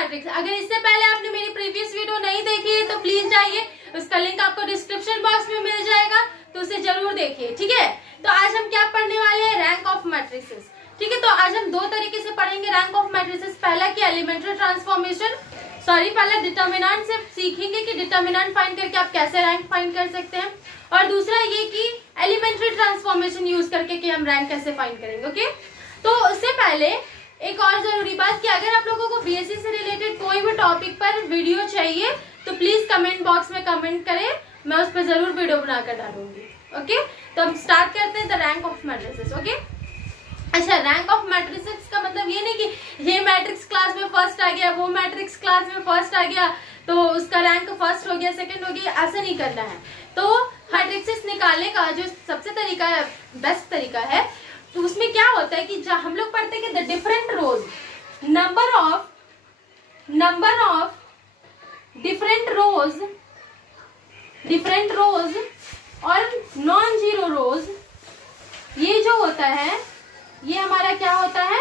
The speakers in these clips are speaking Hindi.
मैट्रिक्स। अगर इससे पहले आपने मेरी प्रीवियस वीडियो नहीं देखी है तो प्लीज जाइए, उसका लिंक आपको डिस्क्रिप्शन बॉक्स में मिल जाएगा, तो उसे जरूर देखिए। ठीक है, तो आज हम क्या पढ़ने वाले हैं, रैंक ऑफ मैट्रिसेस। ठीक है, तो आज हम दो तरीके से पढ़ेंगे रैंक ऑफ मैट्रिसेस। पहला कि एलिमेंट्री ट्रांसफॉर्मेशन, पहले डिटर्मिनेंट से सीखेंगे कि डिटर्मिनेंट फाइंड करके आप कैसे रैंक फाइंड कर सकते हैं, और दूसरा ये कि एलिमेंट्री ट्रांसफॉर्मेशन यूज करके कि हम रैंक कैसे फाइंड करेंगे। ओके, तो उससे पहले एक और जरूरी बात कि अगर आप लोगों को बीएससी से रिलेटेड कोई भी टॉपिक पर वीडियो चाहिए तो प्लीज कमेंट बॉक्स में कमेंट करें, मैं उस पर जरूर वीडियो बनाकर डालूंगी। ओके, तो हम स्टार्ट करते हैं the rank of matrices. Okay, अच्छा, रैंक ऑफ मैट्रिसेस का मतलब ये नहीं कि ये मैट्रिक्स क्लास में फर्स्ट आ गया, वो मैट्रिक्स क्लास में फर्स्ट आ गया तो उसका रैंक फर्स्ट हो गया, सेकंड हो गया, ऐसा नहीं करना है। तो मैट्रिसेस निकालने का जो सबसे तरीका है, बेस्ट तरीका है, तो उसमें क्या होता है कि जब हम लोग पढ़ते हैं कि the different rows, number of different rows और नॉन जीरो रोज, ये जो होता है ये हमारा क्या होता है,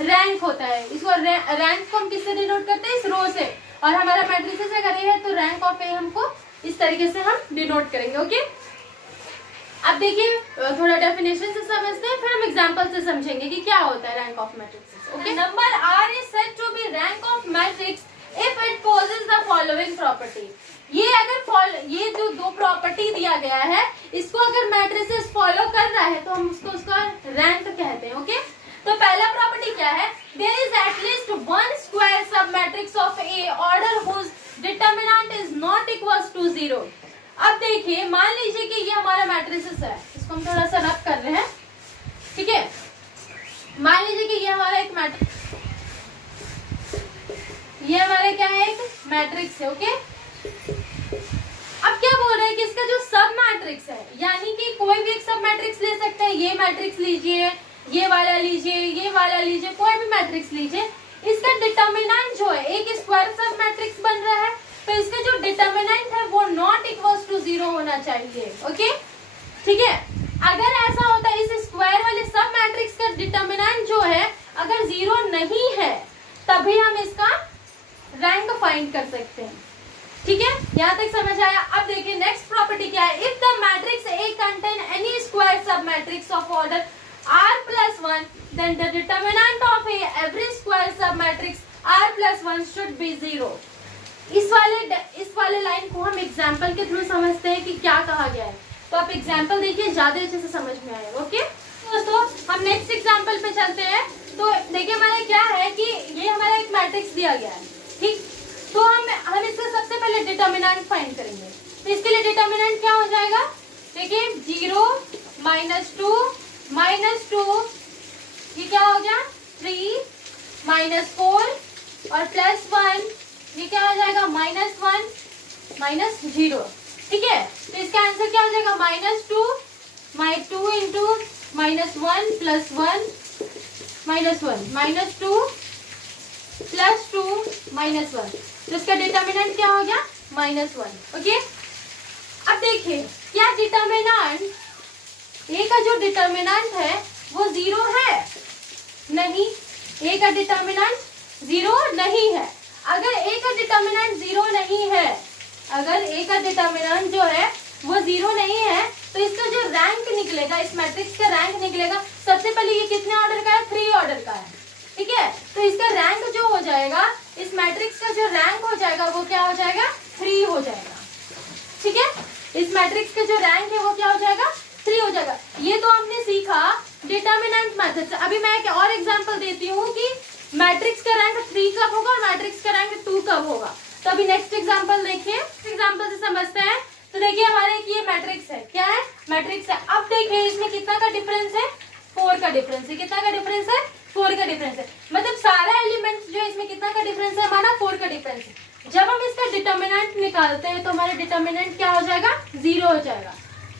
रैंक होता है। इसको रैंक को हम किससे डिनोट करते हैं, इस रो से, और हमारा मैट्रिसेस अगर ये है तो रैंक ऑफ ए हमको इस तरीके से हम डिनोट करेंगे। ओके, अब देखिए थोड़ा डेफिनेशन से समझते हैं, फिर हम एग्जांपल से समझेंगे कि क्या होता है rank of matrices. Okay, number R is said to be rank of matrix if it possesses the following property. ये जो दो प्रॉपर्टी दिया गया है, इसको अगर मैट्रिसेस फॉलो कर रहा है तो हम उसका रैंक कहते हैं। ओके, तो पहला प्रॉपर्टी क्या है, there is at least one square sub matrix of a order whose determinant is not equals to 0। अब देखिए, मान लीजिए कि ये हमारा मैट्रिसेस है, इसको हम थोड़ा सा रब कर रहे हैं। ठीक है, मान लीजिए कि ये हमारा एक ये हमारा क्या है, एक मैट्रिक्स है। ओके, अब क्या बोल रहे हैं कि इसका जो सब मैट्रिक्स है, यानी कि कोई भी एक सब मैट्रिक्स ले सकते हैं, ये मैट्रिक्स लीजिए, ये वाला लीजिए, ये वाला लीजिए, कोई भी मैट्रिक्स लीजिए, इसका डिटर्मिनेंट जो है एक स्क्वायर सब मैट्रिक्स बन रहा है, तो इसका जो डिटर्मिनेंट है वो नॉट इक्वल्स टू 0 होना चाहिए। ओके, ठीक है, अगर ऐसा होता है इस स्क्वायर वाले सब मैट्रिक्स का डिटर्मिनेंट जो है अगर 0 नहीं है, तभी हम इसका रैंक फाइंड कर सकते हैं। ठीक है, यहाँ तक समझ आया। अब देखिए नेक्स्ट प्रॉपर्टी क्या है, if the matrix A contain any square sub matrix of order r+1 then the determinant of a every square sub matrix r+1 should be 0। इस वाले लाइन को हम एग्जाम्पल के थ्रू समझते हैं कि क्या कहा गया है, तो आप एग्जाम्पल देखिए, ज्यादा अच्छे से समझ में आएगा। ओके दोस्तों, हम नेक्स्ट एग्जाम्पल पे चलते हैं। तो देखिए हमारा क्या है कि ये हमारा एक मैट्रिक्स दिया गया है, ठीक, तो हम इसका सबसे पहले डिटर्मिनेंट फाइंड करेंगे। तो इसके लिए डिटर्मिनेंट क्या हो जाएगा, देखिए 0 -2 -2, ये क्या हो गया 3 -4 और +1, ये क्या हो जाएगा -1 -0। ठीक है, तो इसका आंसर क्या हो जाएगा -2 इंटू -1 +1 -2 +2 -1, तो इसका डिटर्मिनेंट क्या हो गया -1। ओके, अब देखिए क्या डिटर्मिनेंट ए का जो डिटर्मिनेंट है वो 0 है, नहीं, ए का डिटर्मिनेंट 0 नहीं है। अगर ए का डिटर्मिनेंट 0 नहीं है, अगर ए का डिटर्मिनेंट जो है वो 0 नहीं है, तो इसका जो रैंक निकलेगा, इस मैट्रिक्स का रैंक निकलेगा, सबसे पहले ये कितने ऑर्डर का है, 3 ऑर्डर का है। ठीक है, तो इसका रैंक जो हो जाएगा, इस मैट्रिक्स का जो रैंक हो जाएगा वो क्या हो जाएगा, 3 हो जाएगा। ठीक है, इस मैट्रिक्स का जो रैंक है वो क्या हो जाएगा, 3 हो जाएगा। ये तो हमने सीखा डिटर्मिनेंट मेथड से। अभी मैं एक और एग्जांपल देती हूँ कि मैट्रिक्स का रैंक 3 कब होगा और मैट्रिक्स का रैंक 2 कब होगा। तो अभी नेक्स्ट एग्जांपल देखिए, एग्जांपल से समझते हैं। तो देखिए हमारे ये मैट्रिक्स है, क्या है, मैट्रिक्स है। अब देखिए इसमें कितना का डिफरेंस है, 4 का डिफरेंस है। कितना का डिफरेंस है, 4 का डिफरेंस है। मतलब सारा एलिमेंट्स जो है इसमें कितना का डिफरेंस है, हमारा 4 का डिफरेंस है। जब हम इसका डिटर्मिनेंट निकालते हैं तो हमारा डिटर्मिनेंट क्या हो जाएगा, 0 हो जाएगा।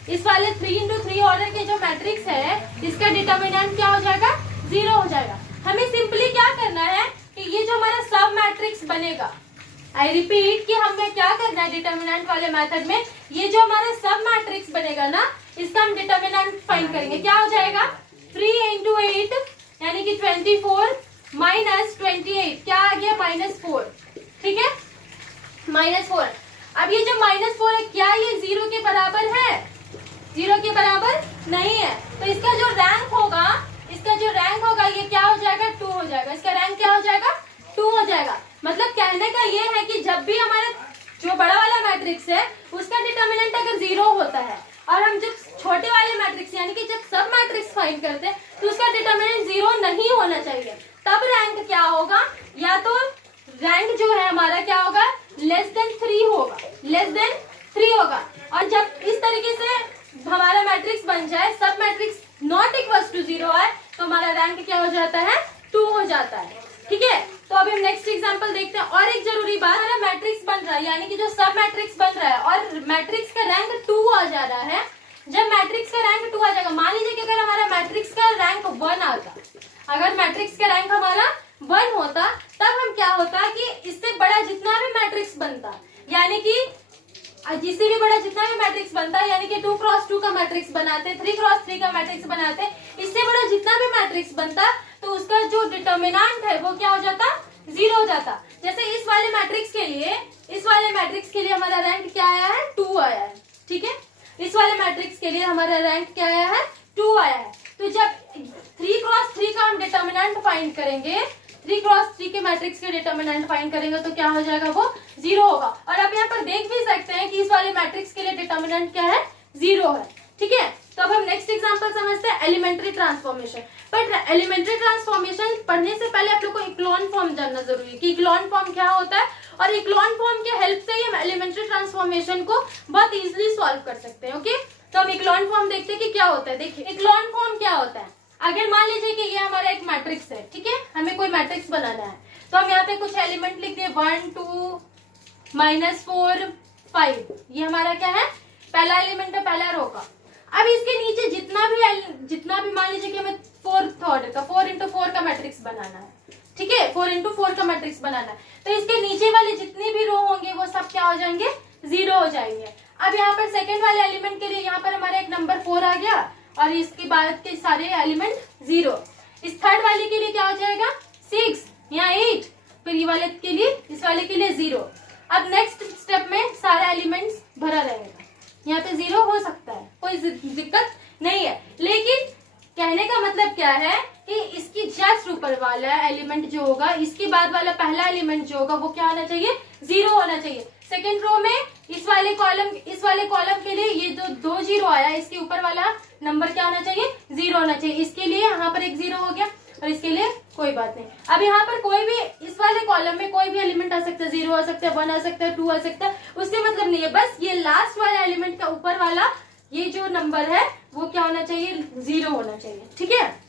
इस वाले 3 into 3 ऑर्डर के जो मैट्रिक्स है, इसका डिटर्मिनेंट क्या हो जाएगा, 0 हो जाएगा। हमें सिंपली क्या करना है कि ये जो हमारा सब मैट्रिक्स बनेगा, आई रिपीट कि हमें क्या करना है डिटर्मिनेंट वाले मेथड में, ये जो हमारा सब मैट्रिक्स बनेगा ना, इसका हम डिटर्मिनेंट फाइंड करेंगे। क्या हो जाएगा, 3 into 8 यानी कि 24 -28, क्या आ गया -4, ठीक है, -4। अब ये जो -4 है, क्या ये 0 के बराबर है? 0 के बराबर नहीं है, तो इसका जो रैंक होगा, ये क्या हो जाएगा? 2 हो जाएगा। इसका रैंक क्या हो जाएगा? 2 हो जाएगा। मतलब कहने का ये है कि जब भी हमारा जो बड़ा वाला मैट्रिक्स है उसका डिटर्मिनेंट अगर 0 होता है और हम जब छोटे वाले मैट्रिक्स यानी कि जब सब मैट्रिक्स फाइंड करते हैं तो उसका डिटर्मिनेंट 0 नहीं होना चाहिए, तब रैंक क्या होगा? या तो रैंक जो है हमारा क्या होगा? लेस देन 3 होगा, लेस देन 3 होगा। और जब इस तरीके से हमारा मैट्रिक्स बन जाए, सब मैट्रिक्स नॉट इक्वल टू 0 आए, तो हमारा रैंक क्या हो जाता है? 2 हो जाता है, ठीक है। तो अभी हम नेक्स्ट एग्जांपल देखते हैं। और एक जरूरी बात, हमारा मैट्रिक्स बन रहा है यानी कि जो सब मैट्रिक्स बन रहा है और मैट्रिक्स का रैंक 2 आ जा रहा है। जब मैट्रिक्स का रैंक 2 आ जाएगा, मान लीजिए कि अगर हमारा मैट्रिक्स का रैंक 1 आता, अगर मैट्रिक्स का रैंक हमारा 1 होता, तब हम क्या होता कि इससे बड़ा जितना भी मैट्रिक्स बनता, यानी कि जिससे भी बड़ा जितना भी मैट्रिक्स बनता है, यानी कि 2 क्रॉस 2 का मैट्रिक्स बनाते, 3 क्रॉस 3 का मैट्रिक्स बनाते, इससे बड़ा जितना भी मैट्रिक्स बनता तो उसका जो डिटर्मिनेंट है वो क्या हो जाता? 0 हो जाता। जैसे इस वाले मैट्रिक्स के लिए हमारा रैंक क्या आया है? 2 आया है, ठीक है। इस वाले मैट्रिक्स के लिए हमारा रैंक क्या आया है? 2 आया है। तो जब 3 क्रॉस 3 का हम डिटर्मिनेंट फाइंड करेंगे, 3 क्रॉस 3 के मैट्रिक्स के डिटर्मिनेंट फाइंड करेंगे तो क्या हो जाएगा? वो 0 होगा। और आप यहाँ पर देख भी सकते हैं कि इस वाले मैट्रिक्स के लिए डिटर्मिनेंट क्या है? 0 है, ठीक है। तो अब हम नेक्स्ट एग्जांपल समझते हैं, elementary transformation. But elementary transformation पढ़ने से पहले आप लोग को इक्लोन फॉर्म जानना जरूरी है कि इक्लोन फॉर्म क्या होता है, और इक्लोन फॉर्म के हेल्प से ही हम एलिमेंट्री ट्रांसफॉर्मेशन को बहुत इजीली सॉल्व कर सकते हैं। ओके, तो हम इक्लोन फॉर्म देखते हैं कि क्या होता है। देखिए इक्लोन फॉर्म क्या होता है। अगर मान लीजिए कि ये हमारा एक मैट्रिक्स है, ठीक है, हमें कोई मैट्रिक्स बनाना है, तो हम यहाँ पे कुछ एलिमेंट लिख दिए 1 2 -4 5। ये हमारा क्या है? पहला एलिमेंट है, पहला रो का। अब इसके नीचे जितना भी मान लीजिए कि हमें 4th ऑर्डर का 4 into 4 का मैट्रिक्स बनाना है, ठीक है, 4 into 4 का मैट्रिक्स बनाना है, तो इसके नीचे वाले जितने भी रो होंगे वो सब क्या हो जाएंगे? 0 हो जाएंगे। अब यहाँ पर सेकंड वाले एलिमेंट के लिए यहाँ पर हमारा एक नंबर 4 आ गया और इसके बाद के सारे एलिमेंट 0। इस थर्ड वाले के लिए क्या हो जाएगा? 6 या 8, फिर ये वाले के लिए, इस वाले के लिए 0। अब नेक्स्ट स्टेप में सारा एलिमेंट्स भरा रहेगा, यहाँ पे 0 हो सकता है, कोई दिक्कत नहीं है। लेकिन कहने का मतलब क्या है कि इसकी जस्ट ऊपर वाला एलिमेंट जो होगा, इसके बाद वाला पहला एलिमेंट जो होगा वो क्या होना चाहिए? 0 होना चाहिए। सेकेंड रो में इस वाले कॉलम के लिए ये जो 2 0 आया, इसके ऊपर वाला नंबर क्या होना चाहिए? 0 होना चाहिए। इसके लिए यहाँ पर एक 0 हो गया और इसके लिए कोई बात नहीं। अब यहाँ पर कोई भी इस वाले कॉलम में कोई भी एलिमेंट आ सकता है, 0 आ सकता है, 1 आ सकता है, 2 आ सकता है, उससे मतलब नहीं है। बस ये लास्ट वाला एलिमेंट का ऊपर वाला ये जो नंबर है वो क्या होना चाहिए? 0 होना चाहिए, ठीक है।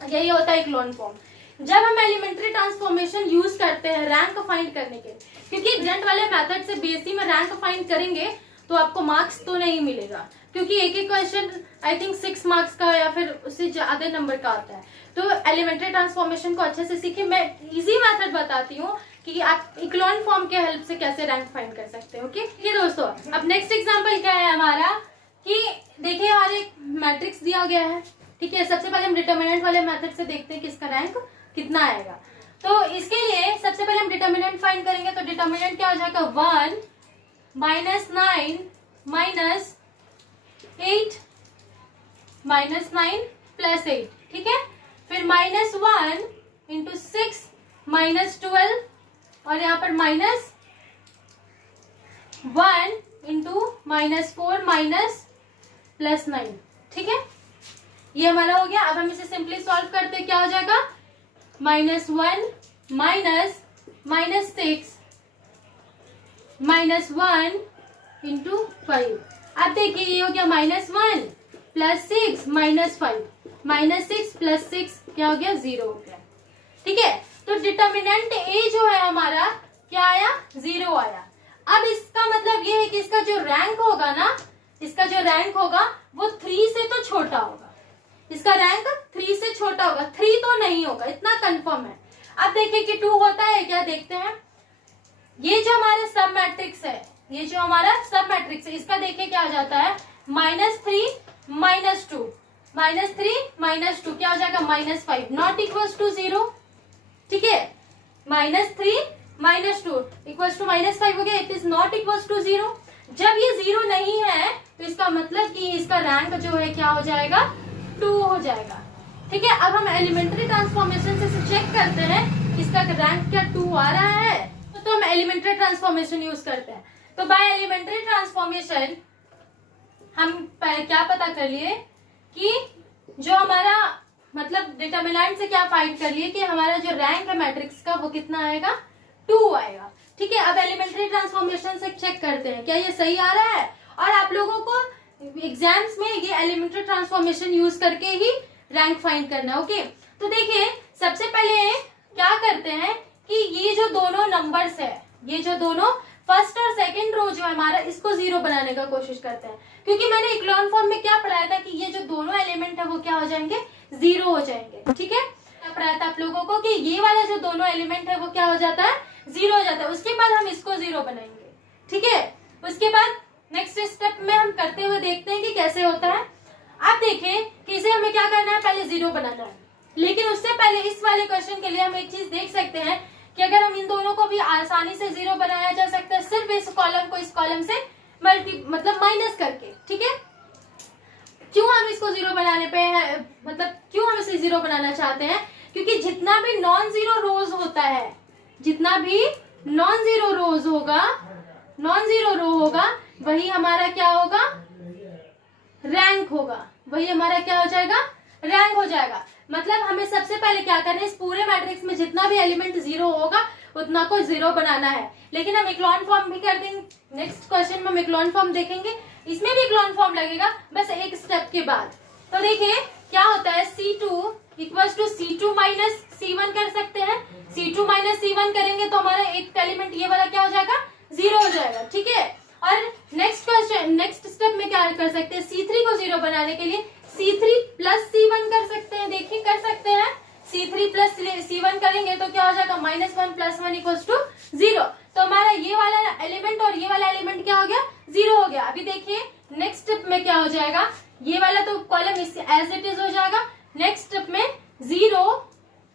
यही होता है इक्लोन फॉर्म। जब हम एलिमेंट्री ट्रांसफॉर्मेशन यूज करते हैं रैंक फाइंड करने के, क्योंकि ग्रेड वाले मेथड से बीएससी में रैंक फाइंड करेंगे तो आपको मार्क्स तो नहीं मिलेगा, क्योंकि एक एक क्वेश्चन आई थिंक 6 मार्क्स का या फिर उससे ज्यादा नंबर का आता है। तो एलिमेंट्री ट्रांसफॉर्मेशन को अच्छे से सीखिए। मैं इजी मेथड बताती हूँ कि आप इक्लोन फॉर्म के हेल्प से कैसे रैंक फाइंड कर सकते हैं। ओके, ये दोस्तों अब नेक्स्ट एग्जांपल क्या है हमारा कि देखिए हमारे एक मैट्रिक्स दिया गया है, ठीक है। सबसे पहले हम डिटर्मिनेंट वाले मेथड से देखते हैं कि इसका रैंक कितना आएगा। तो इसके लिए सबसे पहले हम डिटर्मिनेंट फाइंड करेंगे, तो डिटर्मिनेंट क्या हो जाएगा? 1 -9 -8 -9 +8, ठीक है। फिर -1 into 6 -12 और यहाँ पर -1 into -4 +9, ठीक है। ये हमारा हो गया। अब हम इसे सिंपली सॉल्व करते हैं, क्या हो जाएगा? -1 -6 -1 into 5। अब देखिए ये हो गया -1 +6 -5 -6 +6 क्या हो गया? 0 हो गया, ठीक है। तो डिटर्मिनेंट ए जो है हमारा क्या आया? 0 आया। अब इसका मतलब ये है कि इसका जो रैंक होगा ना, इसका जो रैंक होगा वो 3 से तो छोटा होगा। इसका रैंक 3 से छोटा होगा, 3 तो नहीं होगा, इतना कंफर्म है। अब देखिए कि 2 होता है क्या, देखते हैं। ये जो हमारा सब मैट्रिक्स है, ये जो हमारा सब मैट्रिक्स है, इसका देखिए क्या आ जाता है? -3 -2 -3 क्या हो जाएगा? -5 नॉट इक्वल टू 0, ठीक है। -3 -2 इक्वल्स टू -5 हो गया, it is not equals to 0। जब ये 0 नहीं है तो इसका मतलब कि इसका रैंक जो है क्या हो जाएगा, 2 हो जाएगा। ठीक है, अब हम एलिमेंट्री ट्रांसफॉर्मेशन से चेक करते हैं इसका रैंक क्या 2 आ रहा है, तो हम एलिमेंट्री ट्रांसफॉर्मेशन यूज करते हैं। तो बाय एलिमेंट्री ट्रांसफॉर्मेशन हम क्या पता कर लिए कि जो हमारा मतलब डिटर्मिनेंट से क्या फाइंड कर लिए कि हमारा जो रैंक है मैट्रिक्स का वो कितना आएगा, 2 आएगा। ठीक है, अब एलिमेंट्री ट्रांसफॉर्मेशन से चेक करते हैं क्या ये सही आ रहा है। और आप लोगों को एग्जाम्स में ये एलिमेंट्री ट्रांसफॉर्मेशन यूज करके ही रैंक फाइंड करना है। ओके, तो देखिए सबसे पहले क्या करते हैं कि ये जो दोनों नंबर्स है, ये जो दोनों फर्स्ट और सेकंड रो जो है हमारा, इसको 0 बनाने का कोशिश करते हैं। क्योंकि मैंने इक्लोन फॉर्म में क्या पढ़ाया था कि ये जो दोनों एलिमेंट है वो क्या हो जाएंगे, 0 हो जाएंगे। ठीक है, क्या पढ़ाया था आप लोगों को कि ये वाला जो दोनों एलिमेंट है वो क्या हो जाता है, 0 हो जाता है। उसके बाद हम इसको 0 बनाएंगे। ठीक है, उसके बाद नेक्स्ट स्टेप में हम करते हुए देखते हैं कि कैसे होता है। आप देखें कि इसे हमें क्या करना है, पहले 0 बनाना है। लेकिन उससे पहले इस वाले क्वेश्चन के लिए हम एक चीज देख सकते हैं कि अगर हम इन दोनों को भी आसानी से 0 बनाया जा सकता है सिर्फ इस कॉलम को इस कॉलम से मतलब माइनस करके। ठीक है, क्यों हम इसको 0 बनाने पे है, मतलब क्यों हम इसे 0 बनाना चाहते हैं, क्योंकि जितना भी नॉन जीरो रोज होता है, जितना भी नॉन जीरो रोज होगा, नॉन जीरो रो होगा, वही हमारा क्या होगा, रैंक होगा। वही हमारा क्या हो जाएगा, रैंक हो जाएगा। मतलब हमें सबसे पहले क्या करना है, इस पूरे मैट्रिक्स में जितना भी एलिमेंट 0 होगा उतना को 0 बनाना है। लेकिन हम इक्लोन फॉर्म भी कर देंगे, नेक्स्ट क्वेश्चन में हम इक्लोन फॉर्म देखेंगे, इसमें भी इक्लोन फॉर्म लगेगा, बस एक स्टेप के बाद। तो देखिए क्या होता है, C2 equals to C2 minus C1 कर सकते हैं। C2 माइनस C1 करेंगे तो हमारा एक एलिमेंट ये वाला क्या हो जाएगा, 0 हो जाएगा। ठीक है, और नेक्स्ट क्वेश्चन, नेक्स्ट स्टेप में क्या कर सकते हैं, C3 को 0 बनाने के लिए C3 प्लस C1 कर सकते हैं। देखिए कर सकते हैं, C3 प्लस C1 करेंगे तो क्या हो जाएगा, -1 + 1 इक्वल्स टू 0। तो हमारा ये वाला एलिमेंट और ये वाला एलिमेंट क्या हो गया, 0 हो गया। अभी देखिए नेक्स्ट स्टेप में क्या हो जाएगा, ये वाला तो कॉलम एज इट इज हो जाएगा। नेक्स्ट स्टेप में 0,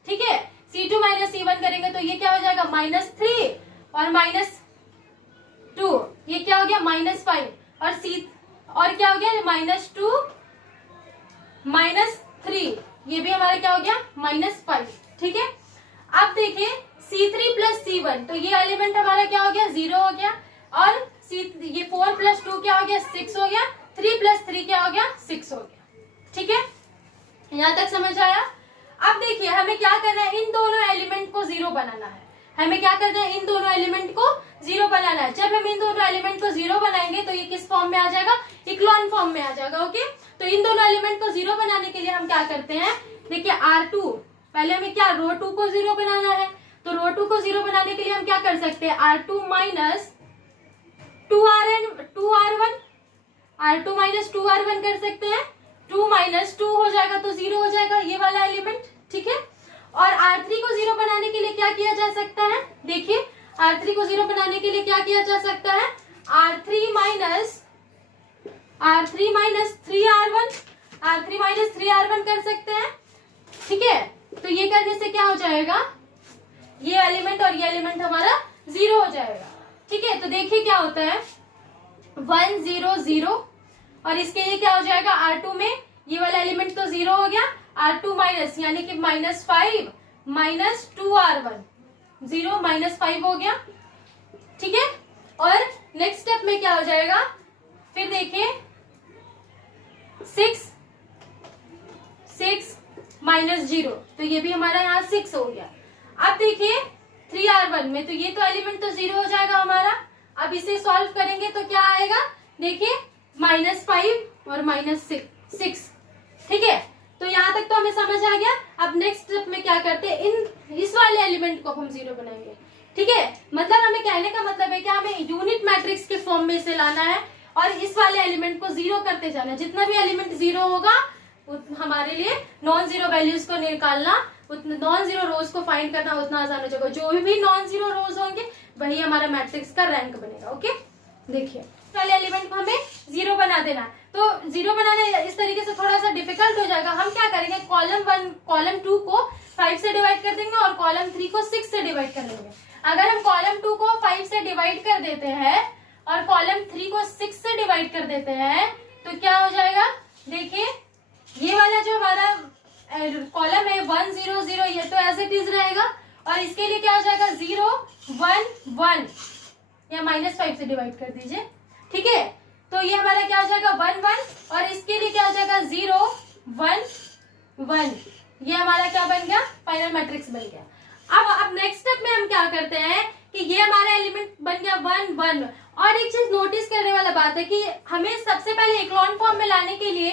ठीक है, C2 माइनस C1 करेंगे तो ये क्या हो जाएगा, -3 और -2, ये क्या हो गया, -5 और क्या हो गया, -2 -3, ये भी हमारा क्या हो गया, -5। ठीक है, अब देखिए C3 प्लस C1, तो ये एलिमेंट हमारा क्या हो गया, 0 हो गया। और ये 4 + 2 क्या हो गया, 6 हो गया। 3 + 3 क्या हो गया, 6 हो गया। ठीक है, यहां तक समझ आया। अब देखिए हमें क्या करना है, इन दोनों एलिमेंट को 0 बनाना है। हमें क्या करना है, इन दोनों एलिमेंट को 0 बनाना है। जब हम इन दोनों एलिमेंट को 0 बनाएंगे तो ये किस फॉर्म में आ जाएगा, इक्लोन फॉर्म में आ जाएगा। ओके, तो इन दोनों एलिमेंट को 0 बनाने के लिए हम क्या करते हैं, देखिए R2, पहले हमें क्या रो 2 को 0 बनाना है। तो रो 2 को 0 बनाने के लिए हम क्या कर सकते हैं, R2 minus 2R1, R2 minus 2R1 कर सकते हैं। 2 - 2 हो जाएगा तो 0 हो जाएगा ये वाला एलिमेंट। ठीक है, और R3 को 0 बनाने के लिए क्या किया जा सकता है, देखिए R3 को 0 बनाने के लिए क्या किया जा सकता है, R3 माइनस 3R1 कर सकते हैं। ठीक है, तो ये करने से क्या हो जाएगा, ये एलिमेंट और ये एलिमेंट हमारा 0 हो जाएगा। ठीक है, तो देखिए क्या होता है, 1 0 0, और इसके लिए क्या हो जाएगा, R2 में ये वाला एलिमेंट तो 0 हो गया, R2 माइनस यानी कि -5 - 2R1, 0 -5 हो गया। ठीक है, और नेक्स्ट स्टेप में क्या हो जाएगा, फिर देखिए 6 -0, तो ये भी हमारा यहाँ 6 हो गया। अब देखिए 3R1 में तो ये तो एलिमेंट तो 0 हो जाएगा हमारा। अब इसे सॉल्व करेंगे तो क्या आएगा, देखिए -5 और -6। ठीक है, तो यहाँ तक तो हमें समझ आ गया। अब नेक्स्ट स्टेप में क्या करते हैं, इस वाले एलिमेंट को हम 0 बनाएंगे। ठीक है, मतलब हमें कहने का मतलब है कि हमें यूनिट मैट्रिक्स के फॉर्म में इसे लाना है और इस वाले एलिमेंट को 0 करते जाना है। जितना भी एलिमेंट 0 होगा हमारे लिए नॉन जीरो वैल्यूज को निकालना, नॉन जीरो रोज को फाइंड करना उतना आसान हो जाएगा। जो भी नॉन जीरो रोज होंगे वही हमारा मैट्रिक्स का रैंक बनेगा। ओके, देखिए पहले एलिमेंट को हमें 0 बना देना। तो 0 बनाना इस तरीके से थोड़ा सा डिफिकल्ट हो जाएगा। हम क्या करेंगे, कॉलम 2 को 5 से डिवाइड कर देंगे और कॉलम 3 को 6 से डिवाइड कर देंगे। अगर हम देते हैं और कॉलम 3 को 6 से डिवाइड कर देते हैं तो क्या हो जाएगा, देखिए ये वाला जो हमारा कॉलम है 1 0 0 ये तो एज इट इज रहेगा और इसके लिए क्या हो जाएगा 0 1 1 या -5 से डिवाइड कर दीजिए, ठीक है। तो ये हमारा क्या हो जाएगा 1 1 और इसके लिए क्या हो जाएगा 0 1 1, ये हमारा क्या बन गया, फाइनल मैट्रिक्स बन गया। अब नेक्स्ट स्टेप में हम क्या करते हैं कि ये हमारा एलिमेंट बन गया 1 1। और एक चीज नोटिस करने वाला बात है कि हमें सबसे पहले इक्लॉन फॉर्म में लाने के लिए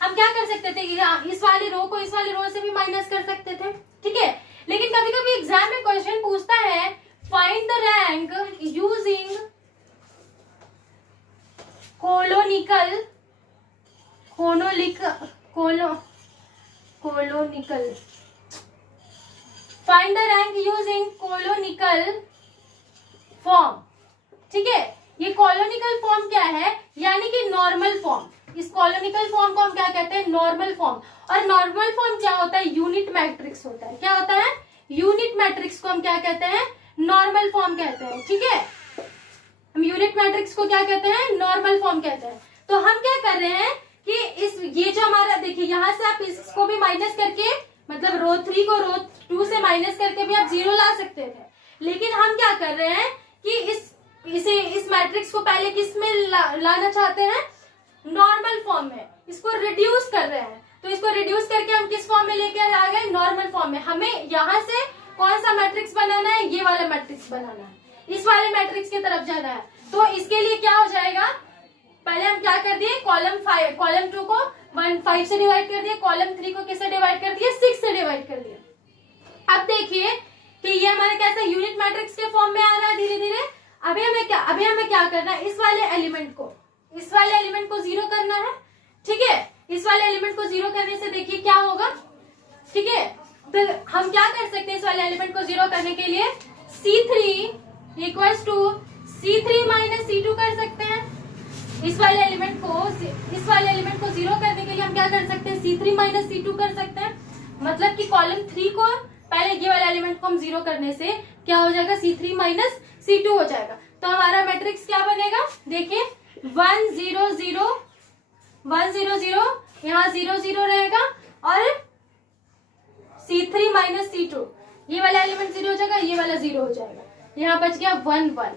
हम क्या कर सकते थे कि इस वाली रो को इस वाली रो से भी माइनस कर सकते थे, ठीक है। लेकिन कभी कभी एग्जाम में क्वेश्चन पूछता है find the rank using canonical find the rank using canonical form, ठीक है। ये कॉलोनिकल फॉर्म क्या है, यानी कि नॉर्मल फॉर्म। इस कॉलोनिकल फॉर्म को हम क्या कहते हैं, नॉर्मल फॉर्म। और नॉर्मल फॉर्म क्या होता है, यूनिट मैट्रिक्स होता है। क्या होता है, यूनिट मैट्रिक्स को हम क्या कहते हैं, नॉर्मल फॉर्म कहते हैं, ठीक है। हम यूनिट मैट्रिक्स को क्या कहते हैं, नॉर्मल फॉर्म कहते हैं। तो हम क्या कर रहे हैं कि ये जो हमारा देखिए यहाँ से आप इसको भी माइनस करके, मतलब रो 3 को रो 2 से माइनस करके भी आप 0 ला सकते थे, लेकिन हम क्या कर रहे हैं कि इस मैट्रिक्स को पहले किस में लाना चाहते हैं, नॉर्मल फॉर्म में। इसको रिड्यूस कर रहे हैं, तो इसको रिड्यूस करके हम किस फॉर्म में लेकर आ गए, नॉर्मल फॉर्म में। हमें यहाँ से कौन सा मैट्रिक्स बनाना है, ये वाला मैट्रिक्स बनाना है, इस वाले मैट्रिक्स की तरफ जाना है। तो इसके लिए क्या हो जाएगा, पहले हम क्या कर दिए, कॉलम 2 को 5 से डिवाइड कर दिए, कॉलम 3 को किससे डिवाइड कर दिए, 6 से डिवाइड कर दिया। अब देखिए कि ये हमारे कैसे यूनिट मैट्रिक्स के फॉर्म में आ रहा है धीरे धीरे। अभी हमें क्या करना है, इस वाले एलिमेंट को 0 करना है, ठीक है। इस वाले एलिमेंट को 0 करने से देखिए क्या होगा, ठीक है। तो हम क्या कर सकते हैं, इस वाले एलिमेंट को 0 करने के लिए C3 equals to C3 minus C2 कर सकते हैं। इस वाले एलिमेंट को 0 करने के लिए हम क्या कर सकते हैं, C3 माइनस C2 कर सकते हैं। मतलब कि कॉलम 3 को पहले ये वाले एलिमेंट को हम 0 करने से क्या हो जाएगा, C3 माइनस C2 हो जाएगा। तो हमारा मैट्रिक्स क्या बनेगा, देखिए 1 0 0 1 0 0, यहाँ 0 0 रहेगा और C3 माइनस C2, ये वाला एलिमेंट 0 हो जाएगा, ये वाला 0 हो जाएगा, यहाँ बच गया 1 1।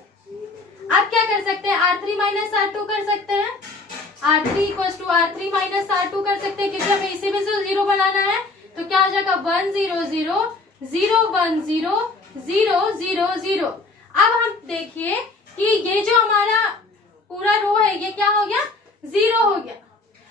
अब क्या कर सकते हैं, R3 माइनस R2 कर सकते हैं, R3 equals to R3 minus R2 कर सकते हैं, क्योंकि हमें इसे भी 0 बनाना है। तो क्या हो जाएगा 1 0 0 0 1 0 0 0 0। अब हम देखिए कि ये जो हमारा पूरा रो है ये क्या हो गया, 0 हो गया।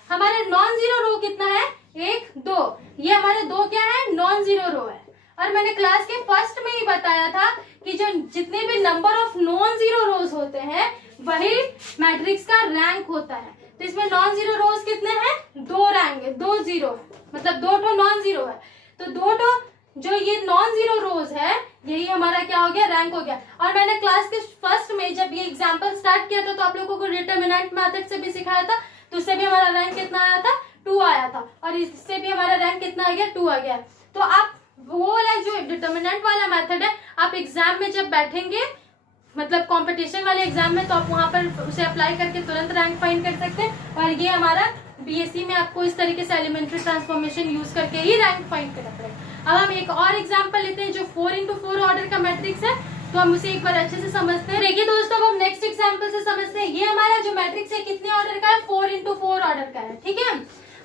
हमारे नॉन जीरो रो कितना है, 1 2, ये हमारे 2 क्या है, नॉन जीरो रो है। और मैंने क्लास के फर्स्ट में ही बताया था कि जो जितने भी नंबर ऑफ नॉन जीरो रोज होते हैं वही मैट्रिक्स का रैंक होता है। तो इसमें नॉन जीरो रोज कितने हैं, 2 रैंक है, 2 जीरो है, मतलब 2 तो नॉन जीरो है। तो 2 तो जो ये नॉन जीरो रोज है यही हमारा क्या हो गया, रैंक हो गया। और मैंने क्लास के फर्स्ट में जब ये एग्जाम्पल स्टार्ट किया था तो आप लोगों को डिटर्मिनेंट मेथड से भी सिखाया था, तो उससे भी हमारा रैंक कितना आया था, 2 आया था। और इससे भी हमारा रैंक कितना आ गया, 2 आ गया। तो आप वो वाला जो डिटर्मिनेंट वाला मेथड है आप एग्जाम में जब बैठेंगे, मतलब कंपटीशन वाले एग्जाम में, तो आप वहां पर उसे अप्लाई करके तुरंत रैंक फाइंड कर सकते हैं। और ये हमारा बीएससी में आपको इस तरीके से एलिमेंट्री ट्रांसफॉर्मेशन यूज करके ही रैंक फाइंड करना पड़ेगा। अब हम एक और एग्जाम्पल लेते हैं जो 4x4 ऑर्डर का मैट्रिक्स है, तो हम उसे एक बार अच्छे से समझते हैं। देखिए दोस्तों, अब हम नेक्स्ट एग्जाम्पल से समझते हैं। ये हमारा जो मैट्रिक्स है कितने ऑर्डर का है, 4x4 ऑर्डर का है, ठीक है।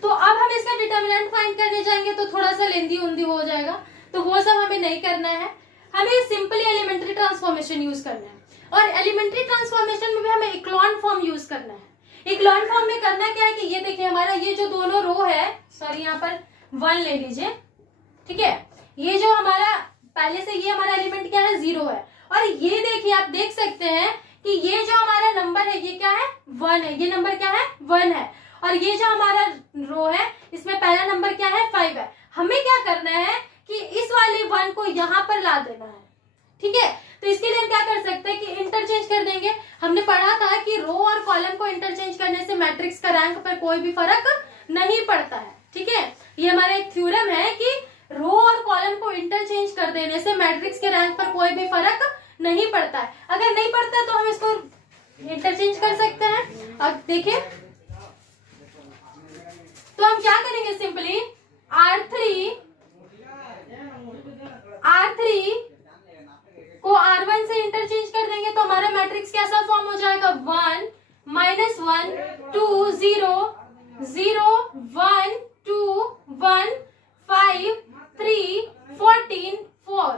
तो अब हम इसका डिटर्मिनेंट फाइंड करने जाएंगे तो थोड़ा सा लेंदी उंदी हो जाएगा, तो वो सब हमें नहीं करना है। हमें सिंपली एलिमेंट्री ट्रांसफॉर्मेशन यूज करना है। और एलिमेंट्री ट्रांसफॉर्मेशन में भी हमें इक्लॉन फॉर्म यूज करना है। इक्लॉन फॉर्म में करना क्या है कि ये देखिए हमारा ये जो दोनों रो है, सॉरी यहाँ पर 1 ले लीजिए, ठीक है। ये जो हमारा पहले से ये हमारा एलिमेंट क्या है, 0 है। और ये देखिए आप देख सकते हैं कि ये जो हमारा नंबर है ये क्या है, 1 है। ये नंबर क्या है, 1 है। और ये जो हमारा रो है इसमें पहला नंबर क्या है, 5 है। हमें क्या करना है कि इस वाले 1 को यहाँ पर ला देना है, ठीक है। तो इसके लिए हम क्या कर सकते हैं कि इंटरचेंज कर देंगे। हमने पढ़ा था कि रो और कॉलम को इंटरचेंज करने से मैट्रिक्स का रैंक पर कोई भी फर्क नहीं पड़ता है, ठीक है। ये हमारा एक थ्योरम है कि रो और कॉलम को इंटरचेंज कर देने से मैट्रिक्स के रैंक पर कोई भी फर्क नहीं पड़ता है। अगर नहीं पड़ता है तो हम इसको इंटरचेंज कर सकते हैं। अब देखिए तो हम क्या करेंगे, सिंपली R3 को R1 से इंटरचेंज कर देंगे तो हमारा मैट्रिक्स कैसा फॉर्म हो जाएगा, 1 -1 2 0 0 1 2 1 5 3 14 4।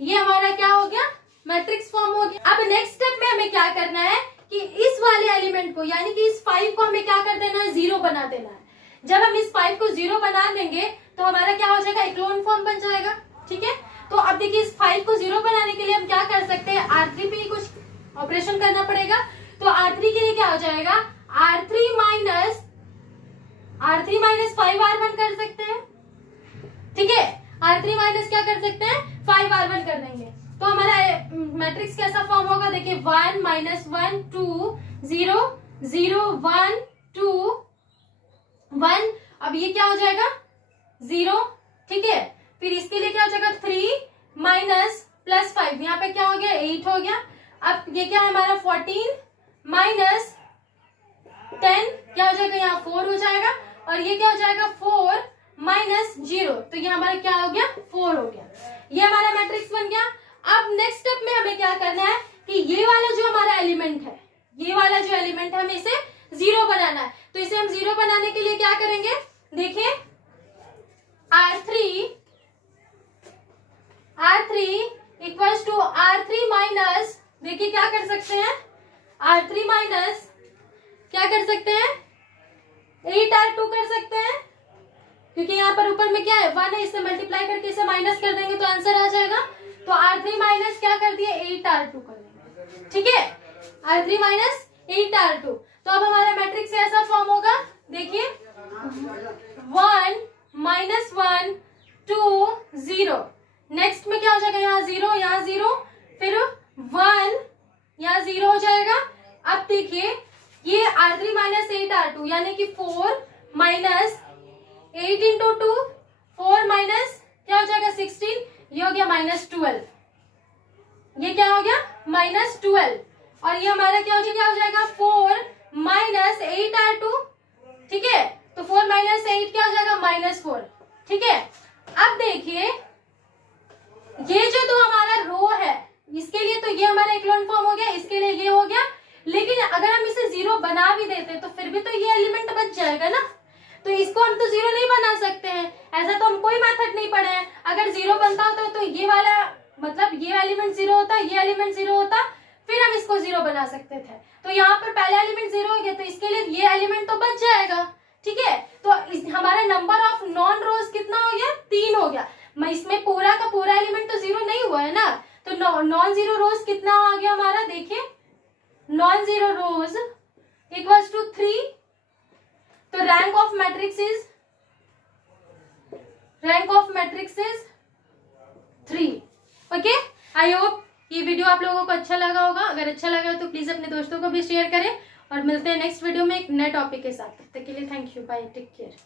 ये हमारा क्या हो गया, मैट्रिक्स फॉर्म हो गया। अब नेक्स्ट स्टेप में हमें क्या करना है कि इस वाले एलिमेंट को यानी कि इस 5 को हमें क्या कर देना है, 0 बना देना है। जब हम इस 5 को 0 बना देंगे तो हमारा क्या हो जाएगा, इक्लोन फॉर्म बन जाएगा। ठीक है, तो अब देखिए इस 5 को 0 बनाने के लिए हम क्या कर सकते हैं, R3 पे कुछ ऑपरेशन करना पड़ेगा। तो R3 के लिए क्या हो जाएगा, R3 माइनस 5R1 कर सकते हैं। ठीक है, R3 माइनस क्या कर सकते हैं, 5R1 कर देंगे तो हमारा मैट्रिक्स कैसा फॉर्म होगा, देखिए 1 -1 2 0 0 1 2 1। अब ये क्या हो जाएगा, 0। ठीक है, फिर इसके लिए क्या हो जाएगा, 3 माइनस प्लस 5, यहाँ पे क्या हो गया, 8 हो गया। अब ये क्या है हमारा, 14 माइनस 10 क्या हो जाएगा, यहाँ 4 हो जाएगा। और ये क्या हो जाएगा, 4 माइनस 0, तो ये हमारा क्या हो गया, 4 हो गया। ये हमारा मैट्रिक्स बन गया। अब नेक्स्ट स्टेप में हमें क्या करना है कि ये वाला जो हमारा एलिमेंट है, ये वाला जो एलिमेंट है हमें इसे 0 बनाना है। तो इसे हम 0 बनाने के लिए क्या करेंगे, देखिए R3 equals to R3 minus, देखिए क्या कर सकते हैं, R3 माइनस क्या कर सकते हैं, 8R2 कर सकते हैं, क्योंकि यहाँ पर ऊपर में क्या है, 1 है, इससे मल्टीप्लाई करके इसे माइनस कर देंगे तो आंसर आ जाएगा। तो R3 माइनस क्या कर दिए, 8R2 कर देंगे। ठीक है, R3 माइनस 8R2। तो अब हमारा मैट्रिक्स ऐसा फॉर्म होगा, देखिए 1 -1 2 0। नेक्स्ट में क्या हो जाएगा, यहाँ 0 यहाँ 0 फिर 1 यहाँ 0 हो जाएगा। अब देखिए ये R3 माइनस 8R2 यानी कि 4 माइनस 8 इंटू 2 4 माइनस क्या हो जाएगा, 16, ये हो गया -12। ये क्या हो गया, -12। और ये हमारा क्या हो जाएगा 4 माइनस 8R2। ठीक है, तो 4 माइनस 8 क्या हो जाएगा, -4। ठीक है, अब देखिए ये जो तो हमारा रो है, इसके लिए तो ये हमारा इक्लोन फॉर्म हो गया, इसके लिए ये हो गया। लेकिन अगर हम इसे 0 बना भी देते तो फिर भी तो ये एलिमेंट बच जाएगा ना, तो इसको हम तो 0 नहीं बना सकते हैं। ऐसा तो हम कोई मेथड नहीं पढ़े हैं। अगर 0 बनता होता तो ये वाला मतलब ये एलिमेंट 0 होता, ये एलिमेंट 0 होता, फिर हम इसको 0 बना सकते थे। तो यहाँ पर पहला एलिमेंट 0 हो गया तो इसके लिए ये एलिमेंट तो बच जाएगा। ठीक है, तो हमारा नंबर ऑफ नॉन रोज कितना हो गया, 3 हो गया। इसमें पूरा का पूरा एलिमेंट तो 0 नहीं हुआ है ना, तो नॉन 0 रोज कितना आ गया हमारा, देखिए नॉन 0 रोज इक्वल्स टू 3। तो rank of matrix is 3। Okay, I hope ये वीडियो आप लोगों को अच्छा लगा होगा। अगर अच्छा लगा तो प्लीज अपने दोस्तों को भी शेयर करें और मिलते हैं नेक्स्ट वीडियो में एक नए टॉपिक के साथ। तब तक के लिए thank you, bye, take care.